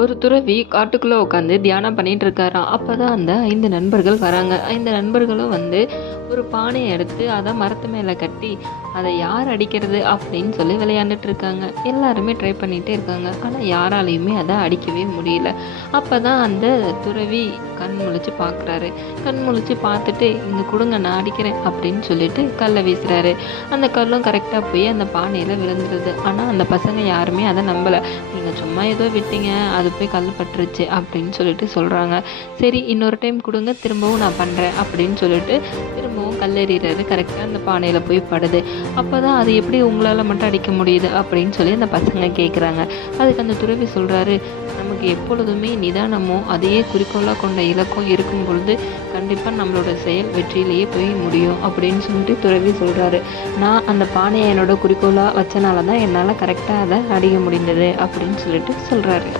ஒரு துறவி காட்டுக்குள்ள உட்காந்து தியானம் பண்ணிட்டு இருக்காராம். அப்பதான் அந்த 5 நண்பர்கள் வராங்க. 5 நண்பர்களும் வந்து ஒரு பானையை எடுத்து அதை மரத்து மேல கட்டி அதை யார் அடிக்கிறது அப்படின்னு சொல்லி விளையாண்டுட்டு இருக்காங்க. எல்லாருமே ட்ரை பண்ணிட்டே இருக்காங்க. ஆனா யாராலையுமே அதை அடிக்கவே முடியல. அப்பதான் அந்த துறவி கண் முழிச்சு பார்க்குறாரு. கண் முழிச்சு பார்த்துட்டு இங்க கொடுங்க நான் அடிக்கிறேன் அப்படின்னு சொல்லிட்டு கல்லை வீசுறாரு. அந்த கல்லும் கரெக்டாக போய் அந்த பானையில விழுந்துருது. ஆனா அந்த பசங்க யாருமே அதை நம்பல. நீங்க சும்மா ஏதோ விட்டீங்க, அது போய் கல் பட்டுருச்சு அப்படின்னு சொல்லிட்டு சொல்றாங்க. சரி இன்னொரு டைம் கொடுங்க, திரும்பவும் நான் பண்றேன் அப்படின்னு சொல்லிட்டு திரும்பவும் கல்லெறிகிறாரு. கரெக்டாக அந்த பானையில போய் படுது. அப்பதான் அது எப்படி உங்களால மட்டும் அடிக்க முடியுது அப்படின்னு சொல்லி அந்த பசங்க கேட்குறாங்க. அதுக்கு அந்த துறவி சொல்றாரு, நமக்கு எப்பொழுதுமே நிதானமும் அதையே குறிக்கோளாக கொண்ட இலக்கும் இருக்கும் பொழுது கண்டிப்பாக நம்மளோட செயல் வெற்றியிலேயே போய் முடியும் அப்படின்னு சொல்லிட்டு துறவி சொல்கிறாரு. நான் அந்த பானையை என்னோட குறிக்கோளாக வச்சனால தான் என்னால் கரெக்டாக அதை அடிக்க முடிந்தது அப்படின்னு சொல்லிட்டு சொல்கிறாரு.